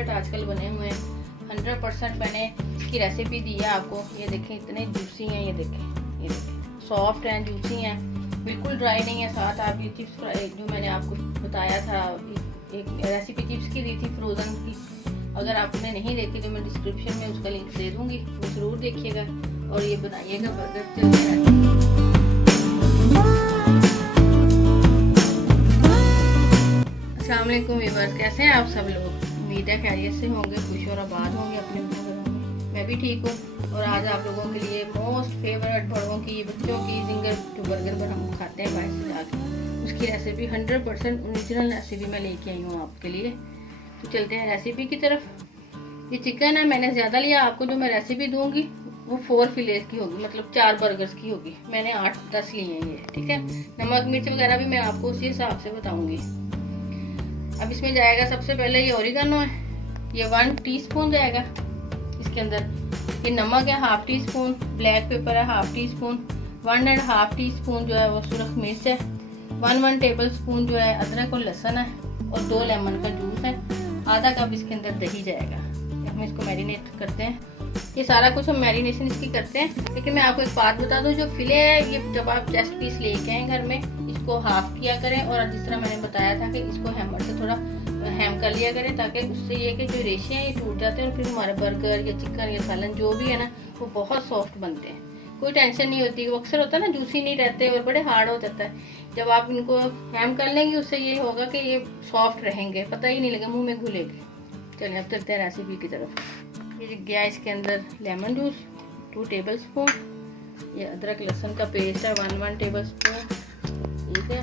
Favourite आजकल बने हुए हैं। 100% मैंने इसकी रेसिपी दी है आपको। ये देखें इतने जूसी हैं, ये देखें सॉफ्ट हैं, जूसी हैं, बिल्कुल ड्राई नहीं है। साथ आप ये चिप्स फ्राई जो मैंने आपको बताया था, एक रेसिपी चिप्स की दी थी फ्रोज़न की, अगर आपने नहीं देखी तो मैं डिस्क्रिप्शन में उसका लिंक दे दूँगी, वो ज़रूर देखिएगा और ये बनाइएगा बर्गर। अस्सलाम वालेकुम व्यूअर्स, कैसे हैं आप सब लोग? उम्मीद है खैरियत से होंगे, खुश और आबाद होंगे अपने घरों में। मैं भी ठीक हूँ और आज आप लोगों के लिए मोस्ट फेवरेट बड़ों की, बच्चों की जिंगर जो बर्गर हम खाते हैं बाहर से जाके, उसकी रेसिपी 100% ओरिजिनल रेसिपी मैं लेके आई हूँ आपके लिए। तो चलते हैं रेसिपी की तरफ। ये चिकन है, मैंने ज़्यादा लिया। आपको जो मैं रेसिपी दूंगी वो 4 फिलेट की होगी, मतलब 4 बर्गर्स की होगी। मैंने 8-10 लिए हैं ये, ठीक है। नमक मिर्च वगैरह भी मैं आपको उसी हिसाब से बताऊंगी। अब इसमें जाएगा सबसे पहले ये ओरिगानो है, ये 1 टीस्पून जाएगा इसके अंदर। ये नमक है 1/2 टीस्पून, ब्लैक पेपर है 1/2 टीस्पून, 1.5 टीस्पून जो है वो सुरख मिर्च है, 1 टेबल स्पून जो है अदरक और लहसुन है, और 2 लेमन का जूस है, आधा कप इसके अंदर दही जाएगा। हम इसको मैरिनेट करते हैं। ये सारा कुछ हम मैरिनेशन इसकी करते हैं। लेकिन मैं आपको एक बात बता दूं, जो फिले है ये जब आप चेस्ट पीस लेके आए घर में, इसको हाफ किया करें, और जिस तरह मैंने बताया था कि इसको हैमर से थोड़ा हैम कर लिया करें, ताकि उससे ये कि जो रेशे हैं ये टूट जाते हैं और फिर हमारे बर्गर या चिकन या सालन जो भी है ना वो बहुत सॉफ्ट बनते हैं। कोई टेंशन नहीं होती। वो अक्सर होता है ना जूसी नहीं रहते और बड़े हार्ड हो जाता है। जब आप इनको हैम कर लेंगे उससे ये होगा कि ये सॉफ्ट रहेंगे, पता ही नहीं लगे, मुंह में घुलेंगे। चलिए अब चलते हैं रेसिपी की तरफ। ये गया इसके अंदर लेमन जूस 2 टेबल स्पून, ये अदरक लहसुन का पेस्ट है 1 टेबल स्पून, ठीक है।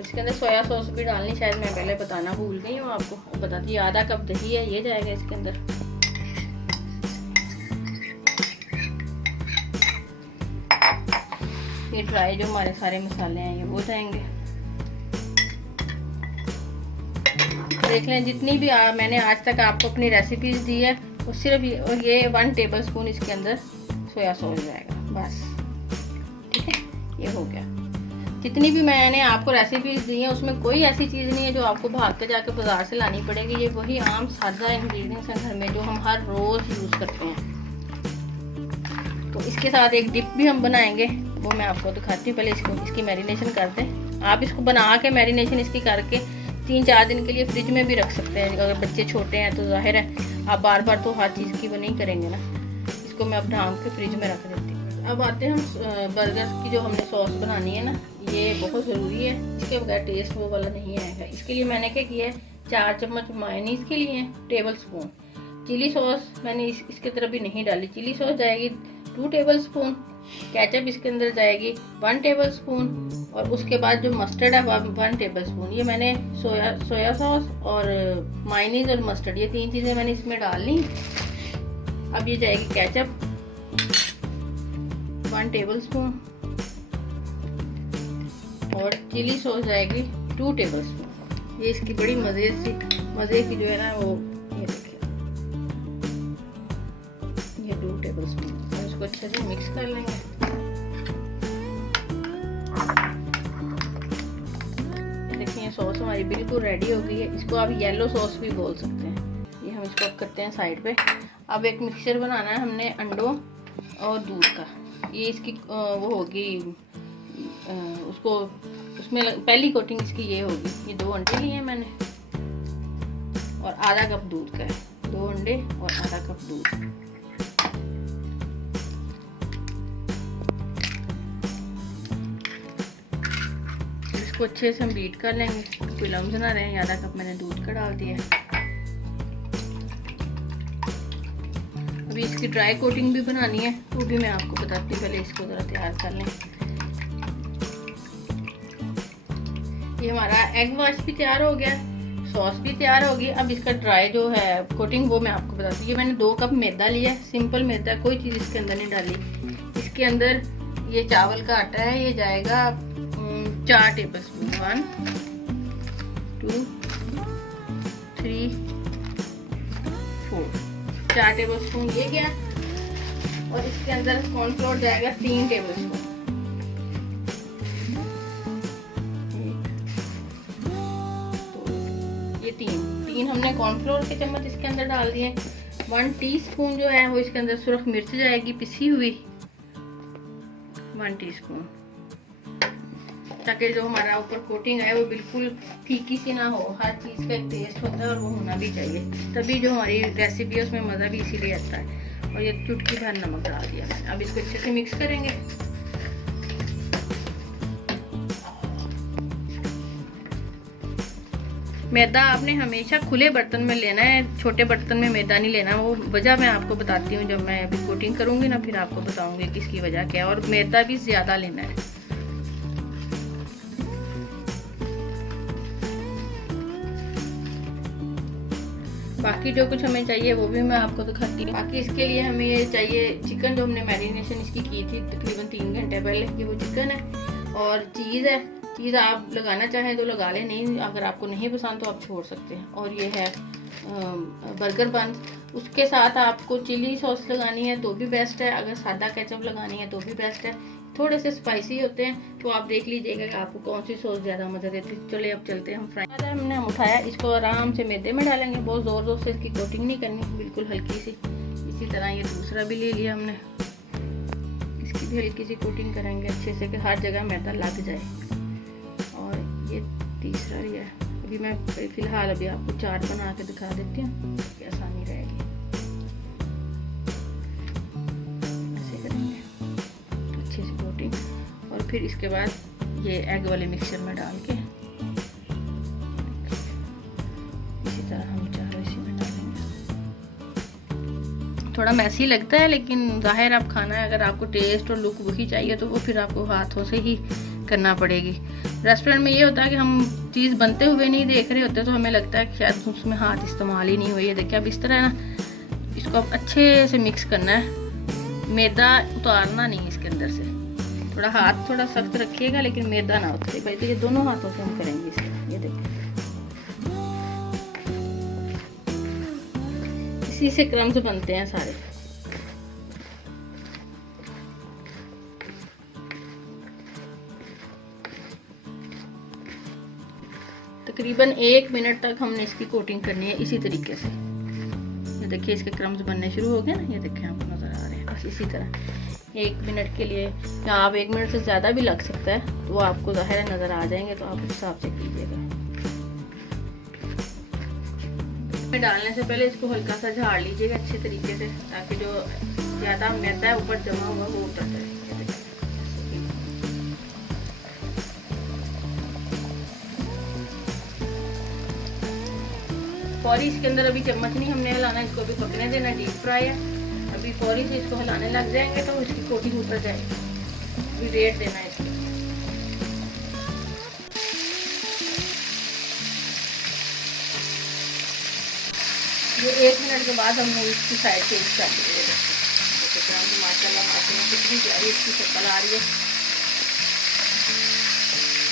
इसके अंदर सोया सॉस भी डालनी, शायद मैं पहले बताना भूल गई हूँ आपको, बताती। आधा कप दही है, ये जाएगा इसके अंदर। ये ड्राई जो हमारे सारे मसाले हैं ये वो जाएंगे। देख लें जितनी भी मैंने आज तक आपको अपनी रेसिपीज दी है वो सिर्फ ये 1 टेबल स्पून इसके अंदर सोया सॉस जाएगा, बस, ठीक है। ये हो गया। जितनी भी मैंने आपको रेसिपीज दी हैं उसमें कोई ऐसी चीज़ नहीं है जो आपको भाग के जाके बाजार से लानी पड़ेगी। ये वही आम सादा इंग्रेडिएंट्स हैं घर में जो हम हर रोज़ यूज़ करते हैं। तो इसके साथ एक डिप भी हम बनाएंगे, वो मैं आपको दिखाती हूँ। पहले इसकी मैरिनेशन कर दें। आप इसको बना के मैरिनेशन इसकी करके 3-4 दिन के लिए फ्रिज में भी रख सकते हैं। अगर बच्चे छोटे हैं तो जाहिर है आप बार बार तो हर चीज़ की वो नहीं करेंगे ना। इसको मैं अब ढाँक के फ्रिज में रख देती हूँ। अब आते हैं हम बर्गर की जो हमने सॉस बनानी है ना, ये बहुत ज़रूरी है, इसके बगैर टेस्ट वो वाला नहीं आएगा। इसके लिए मैंने क्या किया है, 4 चम्मच मायोनीज़ के लिए टेबल स्पून। चिली सॉस मैंने इसके तरफ भी नहीं डाली। चिली सॉस जाएगी 2 टेबल स्पून, केचप इसके अंदर जाएगी 1 टेबल स्पून, और उसके बाद जो मस्टर्ड है 1 टेबल स्पून। ये मैंने सोया सॉस और मायोनीज़ और मस्टर्ड, ये 3 चीज़ें मैंने इसमें डाल ली। अब ये जाएगी केचप 1 टेबल स्पून, और चिली सॉस जाएगी 2 टेबल स्पून। ये इसकी बड़ी मज़े की जो है ना वो, ये देखिए, ये 2 टेबल स्पून। इसको अच्छे से मिक्स कर लेंगे। देखिए सॉस हमारी बिल्कुल रेडी हो गई है। इसको आप येलो सॉस भी बोल सकते हैं। ये हम इसको करते हैं साइड पे। अब एक मिक्सचर बनाना है हमने अंडों और दूध का। ये इसकी वो होगी, उसको उसमें पहली कोटिंग इसकी ये होगी। ये 2 अंडे लिए हैं मैंने और आधा कप दूध का है। 2 अंडे और आधा कप दूध। इसको अच्छे से हम बीट कर लेंगे, कोई लम्स ना रहे। आधा कप मैंने दूध का डाल दिया है। अभी इसकी ड्राई कोटिंग भी बनानी है, वो भी मैं आपको बताती हूँ। पहले इसको ज़रा तैयार कर लें। ये हमारा एग वाश भी तैयार हो गया, सॉस भी तैयार होगी। अब इसका ड्राई जो है कोटिंग वो मैं आपको बताती हूँ। ये मैंने 2 कप मैदा लिया है, सिंपल मैदा, कोई चीज़ इसके अंदर नहीं डाली। इसके अंदर ये चावल का आटा है, ये जाएगा 4 टेबल स्पून, 1 2 3 4 4 टेबल स्पून ये गया। और इसके अंदर कॉर्नफ्लोर जाएगा 3 टेबल स्पून। ये 3 हमने कॉर्नफ्लोर के चम्मच इसके अंदर डाल दिए। 1 टीस्पून जो है वो इसके अंदर सुरख मिर्च जाएगी पिसी हुई, 1 टीस्पून, ताकि जो हमारा ऊपर कोटिंग है वो बिल्कुल फीकी सी ना हो। हर चीज़ का एक टेस्ट होता है और वो होना भी चाहिए, तभी जो हमारी रेसिपी है उसमें मज़ा भी इसीलिए आता है। और ये चुटकी भर नमक डाल दिया मैंने। अब इसको अच्छे से मिक्स करेंगे। मैदा आपने हमेशा खुले बर्तन में लेना है, छोटे बर्तन में मैदा नहीं लेना। वो वजह मैं आपको बताती हूँ जब मैं अभी कोटिंग करूँगी ना, फिर आपको बताऊँगी कि इसकी वजह क्या है। और मैदा भी ज़्यादा लेना है। बाकी जो कुछ हमें चाहिए वो भी मैं आपको दिखाती हूँ। बाकी इसके लिए हमें ये चाहिए चिकन, जो हमने मैरिनेशन इसकी की थी तकरीबन 3 घंटे पहले, ये वो चिकन है। और चीज़ है, चीज़ आप लगाना चाहें तो लगा लें, नहीं अगर आपको नहीं पसंद तो आप छोड़ सकते हैं। और ये है बर्गर बन। उसके साथ आपको चिली सॉस लगानी है तो भी बेस्ट है, अगर सादा केचप लगानी है तो भी बेस्ट है। थोड़े से स्पाइसी होते हैं तो आप देख लीजिएगा कि आपको कौन सी सॉस ज़्यादा मज़ा देती है। चलिए अब चलते हैं हम फ्राई। हमने उठाया, इसको आराम से मैदे में डालेंगे, बहुत ज़ोर ज़ोर से इसकी कोटिंग नहीं करनी, बिल्कुल हल्की सी। इसी तरह ये दूसरा भी ले लिया हमने, इसकी भी हल्की सी कोटिंग करेंगे अच्छे से कि हर जगह मैदा लग जाए। और ये तीसरा लिया है। अभी मैं फ़िलहाल अभी आपको चाट बना के दिखा देती हूँ कि आसानी रहेगी। ऐसे करेंगे अच्छे से कोटिंग, और फिर इसके बाद ये एग वाले मिक्सचर में डाल के इसी तरह हम चारों इसी में डालेंगे। थोड़ा मैसी लगता है लेकिन जाहिर आप खाना है, अगर आपको टेस्ट और लुक वही चाहिए तो वो फिर आपको हाथों से ही करना पड़ेगी। रेस्टोरेंट में ये होता है कि हम चीज़ बनते हुए नहीं देख रहे होते तो हमें लगता है कि शायद उसमें हाथ इस्तेमाल ही नहीं हुई है। देखिए अब इस तरह है ना, इसको अब अच्छे से मिक्स करना है, मैदा उतारना नहीं इसके अंदर से। थोड़ा हाथ थोड़ा सख्त रखिएगा लेकिन मैदा ना उतरे भाई। तो ये दोनों हाथों से हम करेंगे इसको। ये देखिए इसी से क्रम्स बनते हैं सारे। तकरीबन 1 मिनट तक हमने इसकी कोटिंग करनी है इसी तरीके से। ये देखिए इसके क्रम्स बनने शुरू हो गए ना, ये देखिए आपको नज़र आ रहे हैं। बस इसी तरह 1 मिनट के लिए, या आप 1 मिनट से ज़्यादा भी लग सकता है, तो वो आपको ज़ाहिर नज़र आ जाएंगे, तो आप उस हिसाब से कीजिएगा। डालने से पहले इसको हल्का सा झाड़ लीजिएगा अच्छे तरीके से, ताकि जो ज़्यादा मैदा ऊपर जमा हुआ वो उतर जाए। फौरी इसके अंदर अभी चम्मच नहीं हमने हिलाना, इसको अभी पकने देना, डीप फ्राई है। अभी फौरी से इसको हिलाने लग जाएंगे तो इसकी कोटिंग उतर जाएगी। अभी रेट देना है इसको। ये 1 मिनट के बाद हमने इसकी साइड चेंज कर दी है। माशाल्लाह माशाल्लाह कितनी प्यारी इसकी शक्ल आ रही है।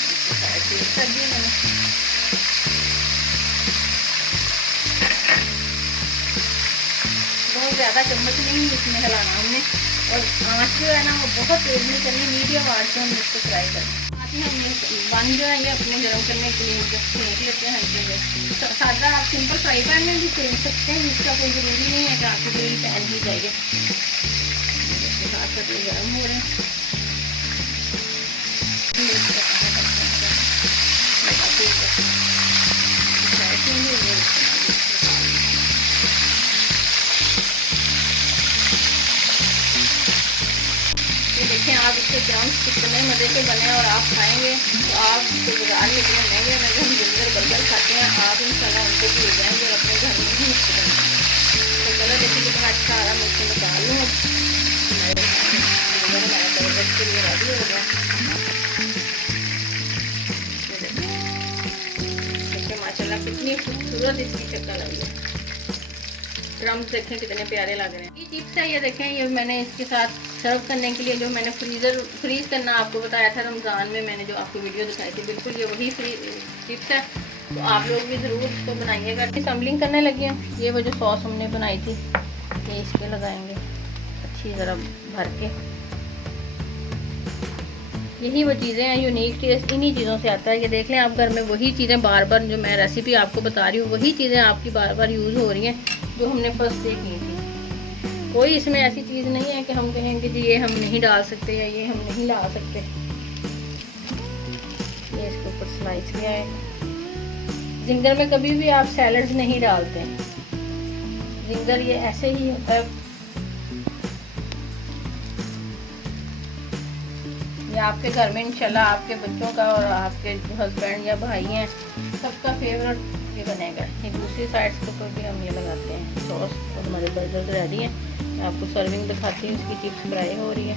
इसकी साइड चेंज कर दी मैंने। बहुत ज़्यादा चम्मच नहीं इसमें हिलाना हमने, और आँच जो है ना वो बहुत तेज नहीं करनी, मीडियम आँच से हम इसको फ्राई करना। हमने बन जो है ये अपने गर्म करने के लिए जब सेक लेते हैं हल्के से। सादा आप सिंपल फ्राई पैन में भी सेक सकते हैं, इसका कोई ज़रूरी नहीं है कि आपको ग्रिल पैन ही चाहिए। साथ साथ गर्म हो रहे हैं। देखें आप इसके क्रम्स कितने मज़े के बने, और आप खाएंगे तो आप बाजार में इतने महंगे महंगे हम जिंगर बर्गर खाते हैं, आप इंशाल्लाह उनको भी ले जाएंगे और अपने घर में भी यूज़ करेंगे। तो चलो देखिए कितना अच्छा आ रहा है, मैं इसको निकाल लूँ। हमारा बर्गर के लिए रेडी हो गया। देखिए माशाल्लाह कितनी खूबसूरत इसकी शक्ल आई है। क्रम्स देखें कितने प्यारे लग रहे हैं। ये चिप्स है, ये देखें, ये मैंने इसके साथ सर्व करने के लिए जो मैंने फ्रीज करना आपको बताया था रमज़ान में, मैंने जो आपको वीडियो दिखाई थी, बिल्कुल ये वही चिप्स है। तो आप लोग भी ज़रूर इसको बनाइएगा। असम्बलिंग करने लगी हैं। ये वो जो सॉस हमने बनाई थी ये इसके लगाएंगे अच्छी ज़रा भर के। यही वो चीज़ें हैं, यूनिक टेस्ट इन्हीं चीज़ों से आता है कि देख लें आप घर में वही चीज़ें बार बार, जो मैं रेसिपी आपको बता रही हूँ वही चीज़ें आपकी बार बार यूज़ हो रही हैं जो हमने फर्स्ट डे की थी। कोई इसमें ऐसी चीज़ नहीं है कि हम कहेंगे जी ये हम नहीं डाल सकते या ये हम नहीं ला सकते। ये इसके ऊपर स्लाइस किया है। जिंगर में कभी भी आप सैलड्स नहीं डालते, जिंगर ये ऐसे ही होता है। ये आपके घर में इंशाल्लाह आपके बच्चों का और आपके हस्बैंड या भाई हैं सबका फेवरेट ये बनेगा। ये दूसरी साइड के ऊपर भी हम ये लगाते हैं सॉस। और हमारे बर्गर रेडी हैं। मैं आपको सर्विंग दिखाती हूँ, इसकी चिप्स फ्राई हो रही है।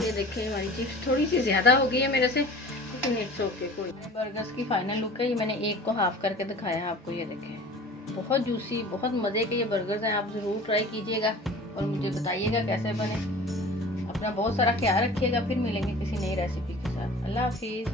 ये देखिए हमारी चिप्स थोड़ी सी ज़्यादा हो गई है मेरे से, लेकिन इट्स ओके। कोई बर्गर्स की फाइनल लुक है। ये मैंने एक को हाफ करके दिखाया आपको। ये देखें बहुत जूसी, बहुत मज़े के ये बर्गर्स हैं। आप ज़रूर ट्राई कीजिएगा और मुझे बताइएगा कैसे बने। अपना बहुत सारा ख्याल रखिएगा। फिर मिलेंगे किसी नई रेसिपी के साथ। अल्लाह हाफिज़।